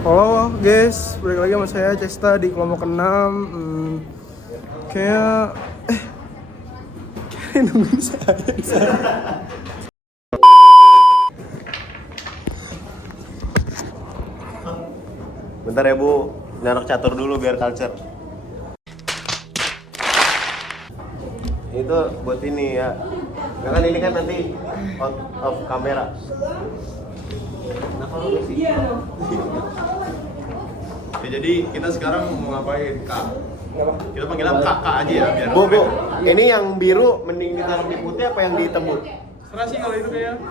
Halo guys, balik lagi sama saya Cesta di kelompok 6. Kayak nungguin saya. Bentar ya Bu, naruh catur dulu biar culture. Itu buat ini ya. Ya kan ini kan nanti out of kamera. Ya, jadi kita sekarang mau ngapain, Kak? Kita panggilnya kakak aja ya biar. Bu, ini yang biru mending ditaruh di putih apa yang di hitam, Bu? Serah sih kalau itu kayak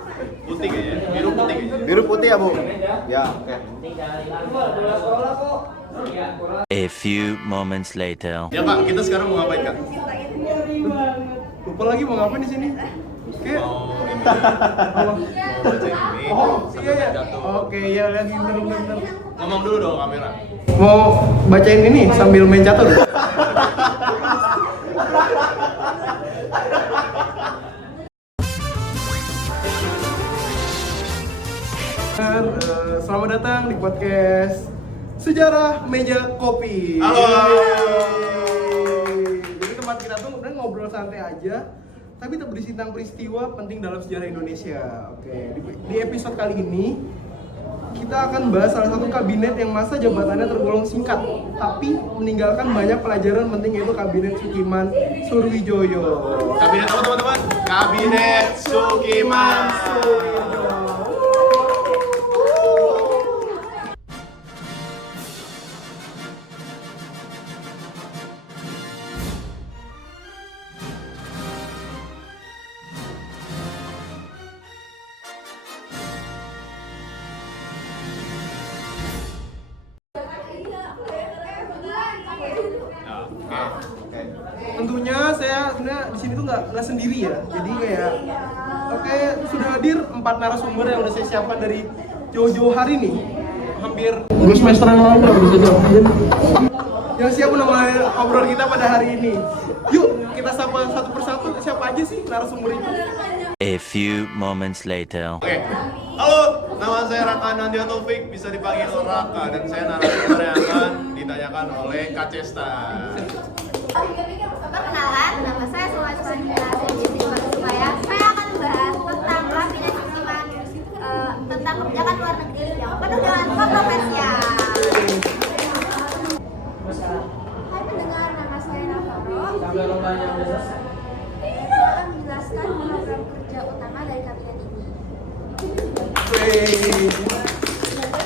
Putih kayaknya, biru putih kayaknya. Biru putih ya, Bu? Ya, oke. A few moments later. Ya Kak, kita sekarang mau ngapain, Kak? lupa lagi mau ngapain di sini. Kayak Mau ini mau baca ini. iya ya. Oke, ya lagi bentar. Ngomong dulu dong kamera. Mau bacain ini sambil main catur. Selamat datang di podcast Sejarah Meja Kopi. Halo. Jadi tempat kita tuh sebenarnya ngobrol santai aja, tapi tak berisi tentang peristiwa penting dalam sejarah Indonesia. Oke, di episode kali ini kita akan bahas salah satu kabinet yang masa jabatannya tergolong singkat, tapi meninggalkan banyak pelajaran penting, yaitu Kabinet Sukiman Surwijoyo. Kabinet apa teman-teman? Kabinet Sukiman. Tentunya saya sebenarnya di sini tuh nggak sendiri ya. Jadi kayak oke, sudah hadir 4 narasumber yang udah saya siapkan dari jauh-jauh hari nih. Hampir 2 semester yang lalu lah udah saya yang siap menemani ngobrol kita pada hari ini. Yuk kita sapa satu persatu, siapa aja sih narasumber itu? A few moments later. Oke. Halo, nama saya Raka Nandia Taufik, bisa dipanggil Raka, dan saya narasumber yang akan ditanyakan oleh Kak Cesta. Perkenalan, nama saya Sulaiman Suraya. Saya akan membahas tentang Kabinet Sukiman, tentang kebijakan luar negeri yang penuh dengan kontroversial. Hai pendengar, nama saya Navarro. Saya akan menjelaskan program kerja utama dari kabinet ini.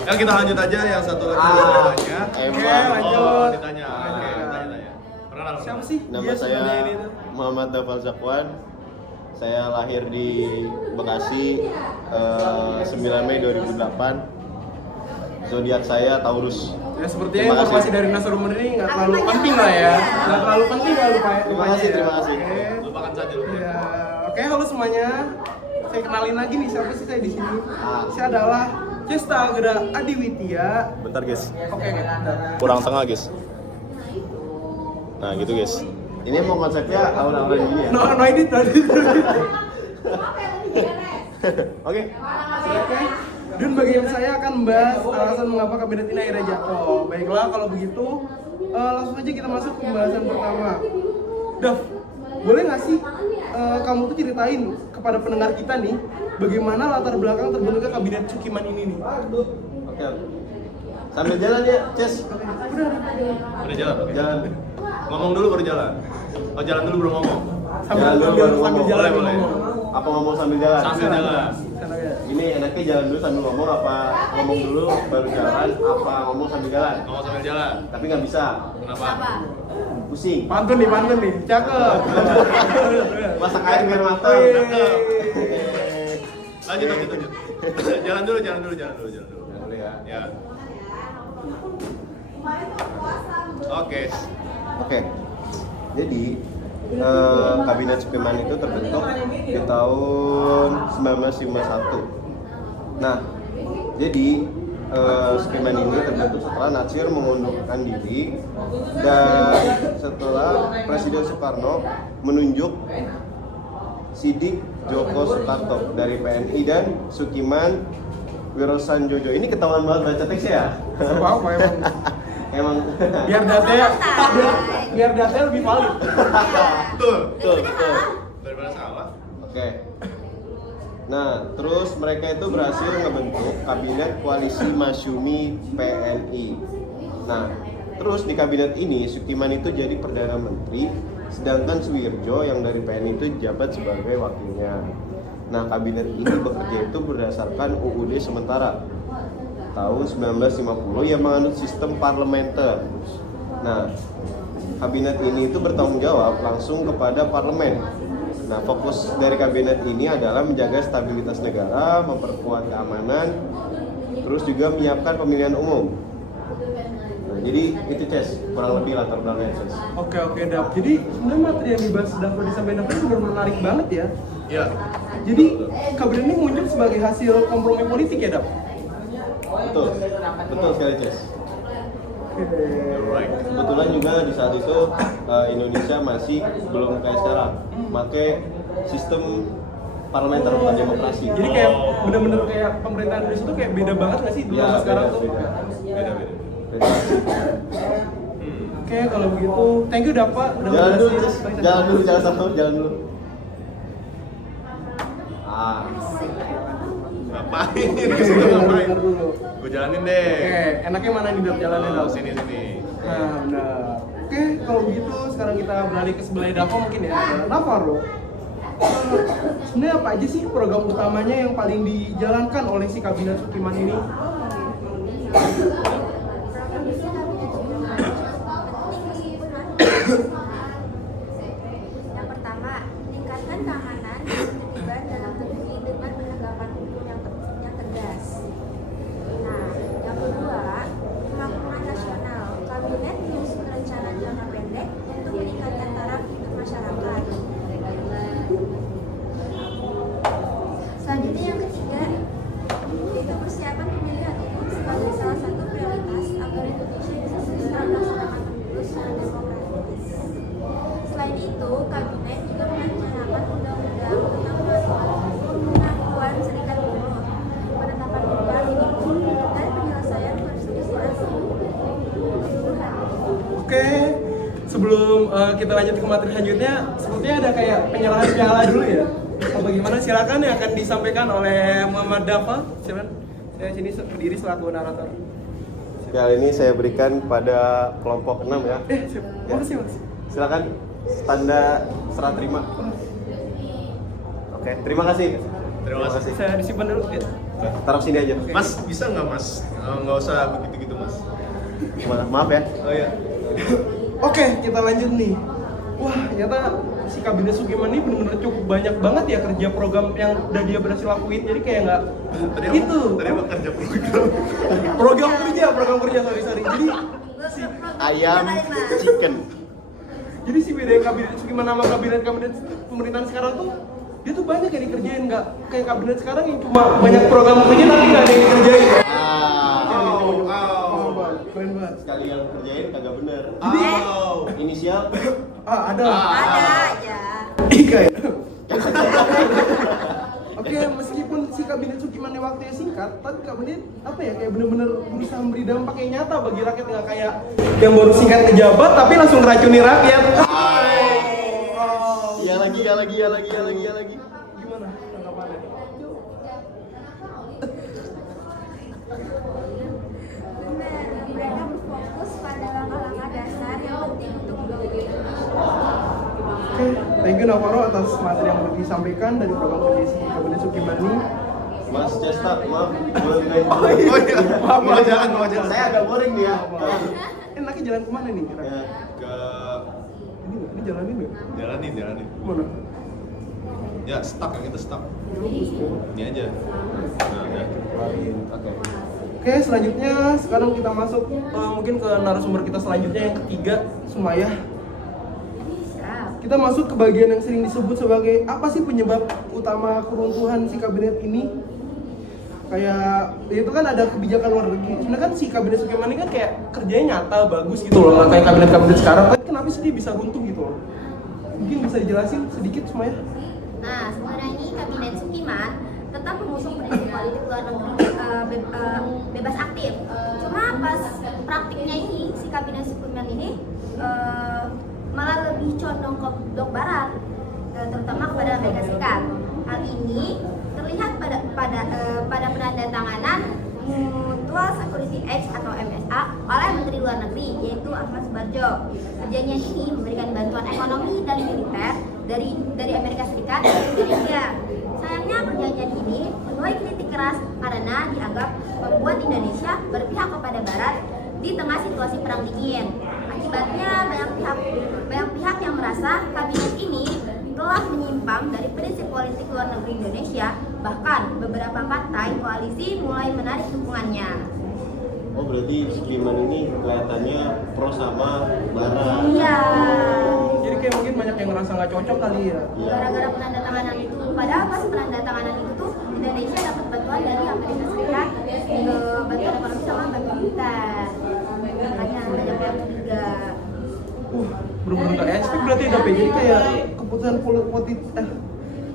Yang kita lanjut aja, yang satu lagi ditanya. lanjut. Oh, ditanya. Oke, tanya. Perkenalan. Siapa sih? Nama Dia saya sebenarnya ini tuh. Muhammad Dafal Zakwan. Saya lahir di Bekasi 9 Mei 2008. Zodiak saya Taurus. Ya sepertinya Terima kasih. informasi dari narasumber ini nggak terlalu penting lah ya. Nggak terlalu penting lah lupa. Terima kasih, terima kasih. Lupakan saja dulu. Ya, oke, halo semuanya. Saya kenalin lagi nih siapa sih saya di sini. Saya adalah Cesta Algera Adiwitya. Bentar guys, Oke, bentar. kurang tengah guys. Nah gitu guys. Ini mau konsepnya aura-aura ini ya. No edit tadi. Oke. Oke. Dan bagian saya akan membahas alasan mengapa kabinet ini akhirnya jatuh. Baiklah, kalau begitu langsung aja kita masuk ke pembahasan pertama. Dav, boleh nggak sih kamu tuh ceritain kepada pendengar kita nih bagaimana latar belakang terbentuknya kabinet Sukiman ini nih? Oke. Sambil jalan ya, Ces. Udah jalan. Oke. Jalan. Ngomong dulu baru jalan. Oh, jalan dulu baru ngomong. Jalan dulu baru sambil ngomong. jalan Boleh. ngomong. Apa ngomong sambil jalan? Sambil jalan. Sana ya. Ini enaknya jalan dulu sambil ngomong apa ngomong dulu baru jalan apa ngomong sambil jalan? Ngomong sambil jalan. Tapi nggak bisa, Kenapa? pusing. Pantun nih, cakep. Masak air biar matang. Lanjut. Jalan dulu. Boleh ya. Ya. Oke. Oke. Jadi Kabinet Sukiman itu terbentuk di tahun 1951. Nah, jadi Sukiman ini terbentuk setelah Natsir mengundurkan diri dan setelah Presiden Soekarno menunjuk Sidik Djoko Soekarto dari PNI dan Sukiman Wirosan Jojo. Ini ketahuan banget baca teksnya ya? Apa emang? Emang Biar datanya biar datanya lebih valid. Betul. betul. Daripada salah. Oke. Nah, terus mereka itu berhasil membentuk kabinet koalisi Masyumi PNI. Nah, terus di kabinet ini Sukiman itu jadi perdana menteri, sedangkan Suwirjo yang dari PNI itu jabat sebagai wakilnya. Nah, kabinet ini bekerja itu berdasarkan UUD sementara tahun 1950 yang menganut sistem parlementer. Nah, kabinet ini itu bertanggung jawab langsung kepada parlemen. Nah, fokus dari kabinet ini adalah menjaga stabilitas negara, memperkuat keamanan, terus juga menyiapkan pemilihan umum. Nah, jadi itu Ces, kurang lebih latar belakangnya Ces. Oke, Dap. Jadi sebenarnya materi yang dibahas Dap disampaikan Dap itu benar menarik banget ya. Iya. Jadi kabinet ini muncul sebagai hasil kompromi politik ya, Dap? Betul sekali Ces. Alright. Kebetulan juga di saat itu Indonesia masih belum kayak sekarang, pakai sistem parlementer bukan demokrasi. Jadi kayak bener-bener kayak pemerintahan Indonesia tuh kayak beda banget nggak sih dulu Ya, sama sekarang beda, tuh? beda. Beda. Oke, kalau begitu, thank you Dapa udah Jalan dulu, ngejelasin. Ces. Jalan dulu. Ngapain? Disitu ngapain? Bentar dulu. Gue jalanin deh. Oke, enaknya mana nih Dap jalannya Dap? Sini. Nah, benar. Oke, kalau begitu sekarang kita beralih ke sebelah Dapa mungkin ya. Ada Navarro. Sebenarnya apa aja sih program utamanya yang paling dijalankan oleh si kabinet Sukiman ini? Yang pertama, meningkatkan keamanan dan ketertiban dalam negeri dengan penegakan hukum yang tegas. Nah, yang kedua, kemakmuran nasional. Kabinet menyusun rencana jangka pendek untuk meningkatkan taraf hidup masyarakat. Selanjutnya yang ketiga, yaitu persiapan pemilihan umum sebagai salah satu prioritas agar Indonesia bisa segera melaksanakan pemilu secara demokratis. Selain itu, kabinet juga merencanakan undang-undang tentang pengakuan serikat buruh, penetapan upah minimum, dan penyelesaian perselisihan keseluruhan. Oke, sebelum kita lanjut ke materi selanjutnya, sepertinya ada kayak penyerahan piala dulu ya. Bagaimana silakan yang akan disampaikan oleh Muhammad Dafa. Silakan. Saya sini berdiri selaku narator. Kali ini saya berikan pada kelompok 6 ya. Siap. Makasih, Mas. Silakan tanda serah terima. Oke, terima kasih. Terima kasih. Saya disimpan dulu ya. Taruh sini aja. Mas, bisa nggak Mas? Nggak usah begitu-gitu Mas. Maaf ya. Oh iya. Oke, kita lanjut nih. Wah, ternyata si kabinet Sukiman ini benar-benar cukup banyak banget ya kerja program yang udah dia berhasil lakuin. Jadi kayak nggak itu Tadi apa kerja program? program kerja sorry. Jadi Ayam chicken. Jadi si beda kabinet Sukiman sama kabinet pemerintahan sekarang tuh dia tuh banyak yang dikerjain, nggak kayak kabinet sekarang yang cuma banyak program kerja tapi nggak ada yang dikerjain. Keren banget. Sekali yang kerjain kagak bener. Oh. Inisial Ada. Ada aja. Ika ya. Oke, meskipun si kabinet Sukiman waktunya singkat, tapi kabinet apa ya kayak bener-bener berusaha memberi dampak yang nyata bagi rakyat, nggak kayak yang baru singkat pejabat tapi langsung ngeracuni rakyat. Iya lagi. Gimana tanggapannya? Benar, mereka berfokus pada langkah-langkah dasar yang penting untuk membangun Indonesia. Oke, thank you Navarro atas materi yang udah disampaikan dari program kerja si kabinet Sukiman ini. Mas Cesta, maaf, boleh dinaik dulu. Oh iya. Mau jalan. Saya agak boring nih ya. Enaknya jalan kemana nih kira? Ya. Ke Ini jalanin nggak? jalanin. Kemana? Ya, stuck yang kita stuck. Ini aja. Nah, udah. Oke. Oke, selanjutnya sekarang kita masuk mungkin ke narasumber kita selanjutnya yang ketiga, Sumaya. Kita masuk ke bagian yang sering disebut sebagai apa sih penyebab utama keruntuhan si kabinet ini? Kayak itu kan ada kebijakan luar negeri. Sebenarnya kan si kabinet Sukiman ini kan kayak kerjanya nyata, bagus gitu loh, nggak kayak kabinet-kabinet sekarang. Tapi kenapa sih dia bisa runtuh gitu loh? Mungkin bisa dijelasin sedikit Sumaya? Nah, sebenarnya ini kabinet Sukiman tetap mengusung prinsip politik luar negeri bebas aktif. Cuma pas praktiknya ini si kabinet Sukiman ini malah lebih condong ke blok barat, terutama kepada Amerika Serikat. Hal ini terlihat pada penandatanganan Mutual Security Act atau MSA oleh Menteri Luar Negeri yaitu Ahmad Subarjo. Perjanjian ini memberikan bantuan ekonomi dan militer dari Amerika Serikat ke Indonesia. Sayangnya perjanjian ini menuai kritik keras karena dianggap membuat Indonesia berpihak kepada Barat di tengah situasi perang dingin. Akibatnya banyak pihak yang merasa kabinet ini telah menyimpang dari prinsip politik luar negeri Indonesia, bahkan beberapa partai koalisi mulai menarik dukungannya. Oh berarti Sukiman ini kelihatannya pro sama Barat. Iya. Jadi kayak mungkin banyak yang ngerasa nggak cocok kali ya. Gara-gara penandatanganan itu, padahal pas penandatanganan itu tuh Indonesia dapat bantuan dari Amerika Serikat, bantuan ekonomi sama bantuan militer. Makanya banyak yang curiga. Bener-bener nggak expect berarti Dap ya. Jadi kayak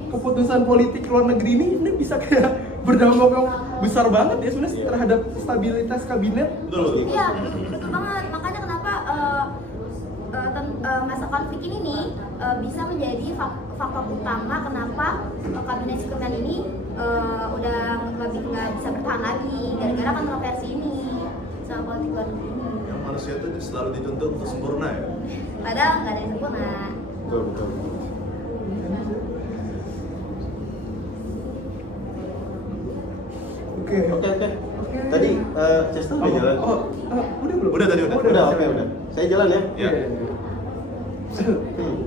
keputusan politik luar negeri ini bisa kayak berdampak yang besar banget ya sebenarnya terhadap stabilitas kabinet. Betul. Iya, betul banget. Makanya kenapa masa konflik ini nih bisa menjadi faktor utama kenapa kabinet Sukiman ini udah lebih nggak bisa bertahan lagi gara-gara kontroversi ini sama politik luar negeri ini. Yang manusia itu selalu dituntut untuk sempurna ya. Padahal nggak ada yang sempurna. Betul. Oke. Tadi Chester udah jalan? Udah belum? Udah tadi udah. Udah, oke udah. Saya jalan ya? Ya. Hmm.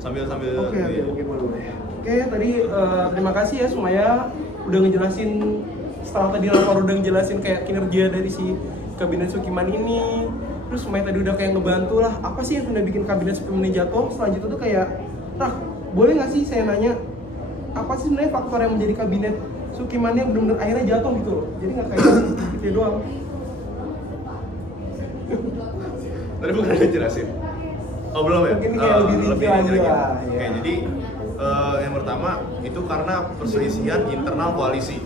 Sambil Oke, boleh. Oke, tadi terima kasih ya Sumaya udah ngejelasin, setelah tadi Lapor udah ngejelasin kayak kinerja dari si kabinet Sukiman ini. Terus Sumaya tadi udah kayak ngebantu lah apa sih yang udah bikin kabinet Sukiman ini jatuh. Selanjutnya tuh kayak, boleh nggak sih saya nanya apa sih sebenarnya faktor yang menjadi kabinet Sukiman yang benar-benar akhirnya jatuh gitu loh. Jadi nggak kayak gitu doang. Tadi bukan udah jelasin. Oh belum ya? Mungkin kayak lebih rinci lagi ya. lah, Oke, ya. jadi yang pertama itu karena perselisihan internal koalisi.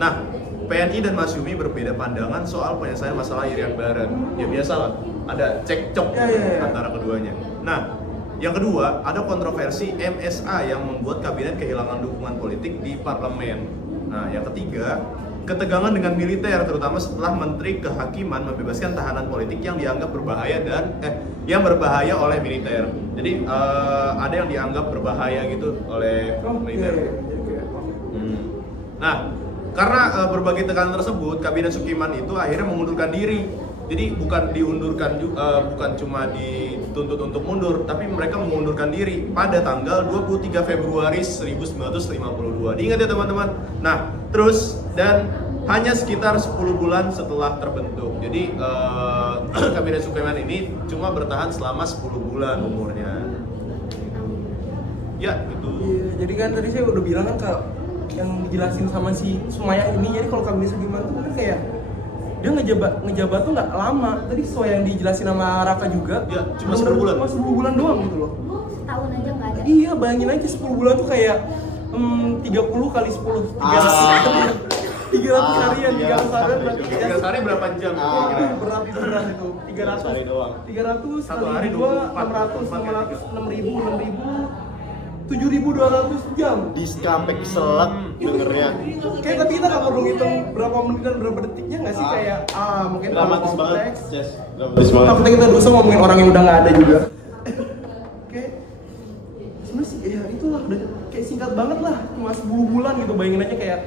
Nah, PNI dan Masyumi berbeda pandangan soal penyelesaian masalah Irian Barat. Ya biasa lah, ada cekcok Ya. antara keduanya. Nah, yang kedua ada kontroversi MSA yang membuat kabinet kehilangan dukungan politik di parlemen. Nah, yang ketiga ketegangan dengan militer, terutama setelah Menteri Kehakiman membebaskan tahanan politik yang dianggap berbahaya yang berbahaya oleh militer. Jadi ada yang dianggap berbahaya gitu oleh militer. Nah, karena berbagai tekanan tersebut, kabinet Sukiman itu akhirnya mengundurkan diri. Jadi bukan diundurkan, bukan cuma dituntut untuk mundur, tapi mereka mengundurkan diri pada tanggal 23 Februari 1952. Diingat ya teman-teman. Nah, terus dan hanya sekitar 10 bulan setelah terbentuk. Jadi kabinet Sukiman ini cuma bertahan selama 10 bulan umurnya. Ya, itu. Iya, jadi kan tadi saya udah bilang kan kalau yang dijelasin sama si Sumaya ini, jadi kalau kabinet Sukiman tuh kan kayak dia ngejabat tuh nggak lama. Tadi sesuai yang dijelasin sama Raka juga. Ya, cuma 10 bulan. Cuma 10 bulan doang gitu loh. Setahun aja nggak ada. Iya, bayangin aja 10 bulan tuh kayak 30 kali 10 300 harian, 300 harian berarti 3 hari berapa jam? kira-kira? berat itu 300 hari doang. 300 Satu kali hari 2 24, 600 7.200 jam. Diskapek selak dengernya. Kayak tapi kita nggak perlu ngitung berapa menit dan berapa detiknya nggak sih, kayak mungkin Dramatis kalau banget, kompleks. Jess. Dramatis banget. Takutnya kita dosa ngomongin orang yang udah nggak ada juga. Oke, sebenarnya sih ya itulah udah kayak singkat banget lah, cuma 10 bulan gitu. Bayangin aja kayak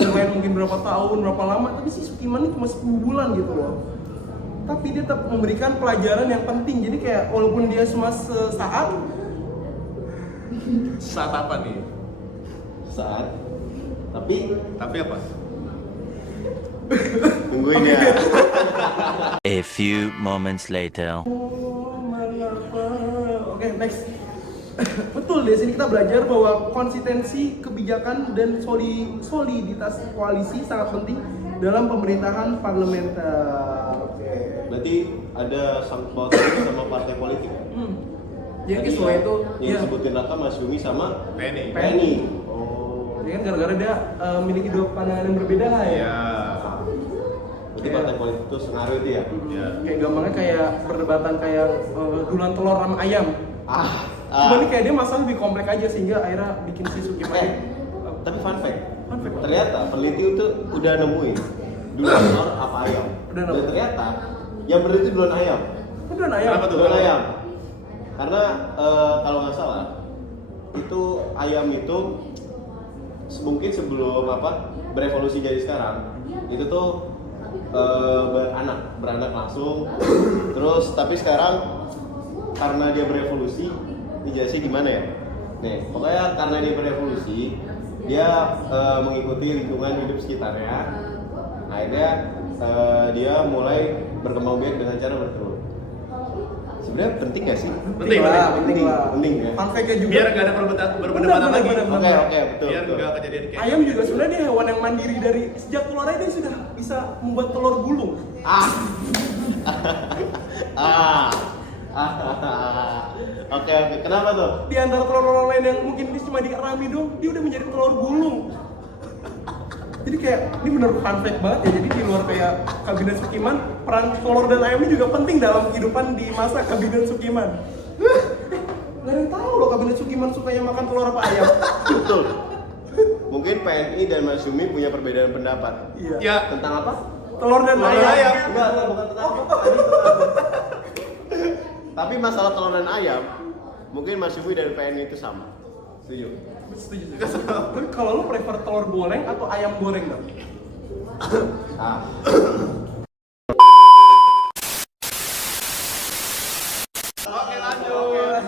main mungkin berapa tahun, berapa lama, tapi si Sukiman ini cuma 10 bulan gitu loh. Tapi dia tetap memberikan pelajaran yang penting. Jadi kayak walaupun dia cuma sesaat, Saat apa nih? Saat. Tapi Apa? tungguin ya. A few moments later. Oke, next. Betul, di sini kita belajar bahwa konsistensi kebijakan dan soliditas koalisi sangat penting dalam pemerintahan parlementer. Oke. Berarti ada sangkut pautnya sama partai politik. Jadi sesuai itu yang disebutin Raka Masyumi sama PNI. PNI. Oh. Ya kan gara-gara dia memiliki dua pandangan yang berbeda lah ya. Iya. Berarti partai politik itu sengaruh itu ya? Iya. Kayak gampangnya kayak perdebatan kayak duluan telur sama ayam. Ah. Cuma ini kayak dia masalah lebih kompleks aja sehingga akhirnya bikin si Sukiman ini. Tapi fun fact. Fun fact. Ternyata peneliti itu udah nemuin duluan telur apa ayam. Udah Dan nemu. ternyata yang benar itu duluan ayam. Duluan ayam. Kenapa tuh? Duluan ayam. Karena kalau nggak salah itu ayam itu mungkin sebelum berevolusi jadi sekarang itu tuh beranak langsung. Terus tapi sekarang karena dia berevolusi, ini jelasnya di mana ya? Nih, pokoknya karena dia berevolusi, dia mengikuti lingkungan hidup sekitarnya. Akhirnya dia mulai berkembang biak dengan cara bertelur. Sebenarnya penting nggak sih? Penting lah. Penting ya. Fun fact-nya juga. Biar nggak ada perdebatan lagi. Bener. Oke, betul. Biar betul. nggak kejadian kayak Ayam juga sebenarnya dia hewan yang mandiri dari sejak keluarnya dia sudah bisa membuat telur gulung. Oke. Kenapa tuh? Di antara telur-telur lain yang mungkin dia cuma diarami dong, dia udah menjadi telur gulung. Jadi kayak ini bener fun fact banget ya. Jadi di luar kayak kabinet Sukiman, peran telur dan ayam ini juga penting dalam kehidupan di masa kabinet Sukiman. Gak ada yang tahu loh kabinet Sukiman sukanya makan telur apa ayam. Betul. Mungkin PNI dan Masyumi punya perbedaan pendapat. Iya. Ya. Tentang apa? Telur dan Telur dan ayam. ayam. Enggak, bukan tentang apa. Tadi tentang apa? Tapi masalah telur dan ayam, mungkin Masyumi dan PNI itu sama. Setuju? Setuju. Tapi kalau lu prefer telur goreng atau ayam goreng dong? Ah. Oke, lanjut.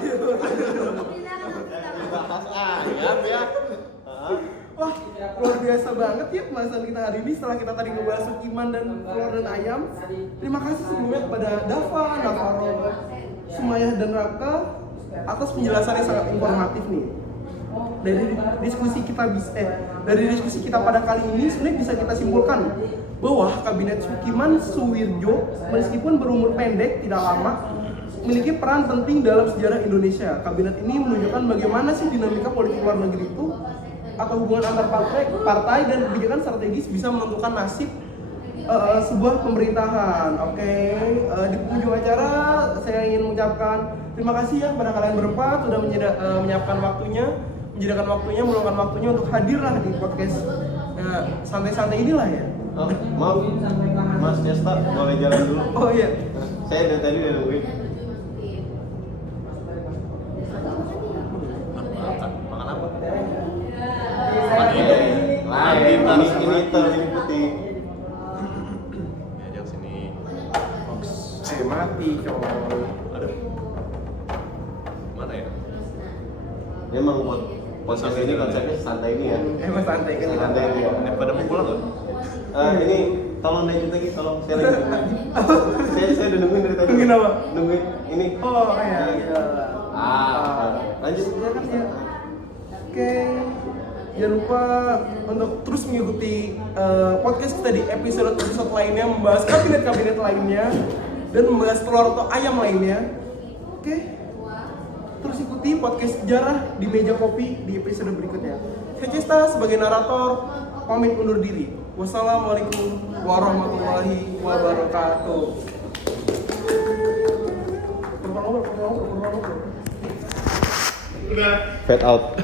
Bahas ayam ya. Wah, luar biasa banget ya pembahasan kita hari ini setelah kita tadi ngebahas Sukiman dan telur dan ayam. Terima kasih sebelumnya kepada Dava, Navarro, Sumayah dan Raka atas penjelasan yang sangat informatif nih. Dari diskusi kita pada kali ini sebenarnya bisa kita simpulkan bahwa kabinet Sukiman Suwirjo meskipun berumur pendek tidak lama memiliki peran penting dalam sejarah Indonesia. Kabinet ini menunjukkan bagaimana sih dinamika politik luar negeri itu atau hubungan antar partai dan kebijakan strategis bisa menentukan nasib sebuah pemerintahan. Oke, di penghujung acara saya ingin mengucapkan terima kasih ya kepada kalian berempat sudah menyiapkan waktunya, meluangkan waktunya untuk hadirlah di podcast santai-santai inilah ya. Oh, maaf, Mas Jesta, boleh jalan dulu? Oh iya. Saya dari tadi udah nungguin. Makan apa? Lain, ini putih. Ya, yang sini. Saya mati coy. Aduh. Mana ya? Dia emang buat podcast ini konsepnya santai ini ya. Emang santai kan kita. Santai ini ya. Pada mau pulang nggak? Ini tolong lanjut lagi, tolong saya lagi nungguin. saya udah nungguin dari tadi. Nungguin apa? Nungguin ini. Oh iya. Lanjut. Silakan ya. Oke. Jangan lupa untuk terus mengikuti podcast kita di episode lainnya, membahas kabinet-kabinet lainnya dan membahas telur atau ayam lainnya. Oke. Terus ikuti podcast sejarah di meja kopi di episode berikutnya. Saya Cesta sebagai narator pamit undur diri. Wassalamualaikum warahmatullahi wabarakatuh. Udah. Fade out.